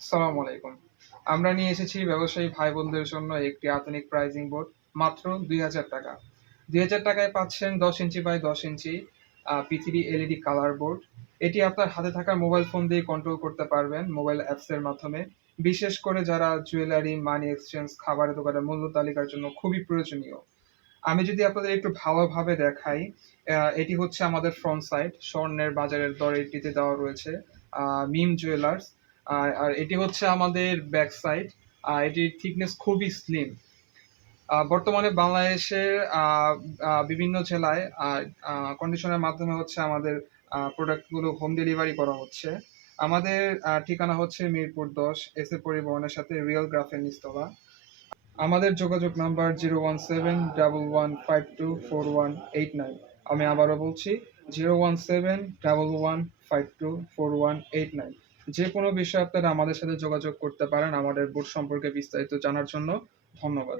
আসসালামু আলাইকুম। আমরা নিয়ে এসেছি ব্যবসায়ী ভাই বোনদের জন্য একটি আধুনিক প্রাইজিং বোর্ড মাত্র ৳২,০০০। ৳২,০০০ পাচ্ছেন ১০ ইঞ্চি বাই ১০ ইঞ্চি পৃথিবী এলইডি কালার বোর্ড। এটি আপনার হাতে থাকা মোবাইল ফোন দিয়ে কন্ট্রোল করতে পারবেন মোবাইল অ্যাপসের মাধ্যমে। বিশেষ করে যারা জুয়েলারি, মানি এক্সচেঞ্জ, খাবারের দোকানের মূল্য তালিকার জন্য খুবই প্রয়োজনীয়। আমি যদি আপনাদের একটু ভালোভাবে দেখাই, এটি হচ্ছে আমাদের ফ্রন্ট সাইড। স্বর্ণের বাজারের দর এটিতে দেওয়া রয়েছে। মিম জুয়েলার্স। আর এটি হচ্ছে আমাদের ব্যাক সাইড। এটির থিকনেস খুবই স্লিম। বর্তমানে বাংলাদেশের বিভিন্ন জেলায় কন্ডিশনের মাধ্যমে হচ্ছে আমাদের প্রোডাক্টগুলো হোম ডেলিভারি করা হচ্ছে। আমাদের ঠিকানা হচ্ছে মিরপুর ১০, এস এ পরিবহনের সাথে রিয়েল গ্রাফের নিচতলা। আমাদের যোগাযোগ নাম্বার 01711524189। আমি আবারও বলছি 01711524189। যে কোনো বিষয়ে আপনারা আমাদের সাথে যোগাযোগ করতে পারেন আমাদের বোর্ড সম্পর্কে বিস্তারিত জানার জন্য। ধন্যবাদ।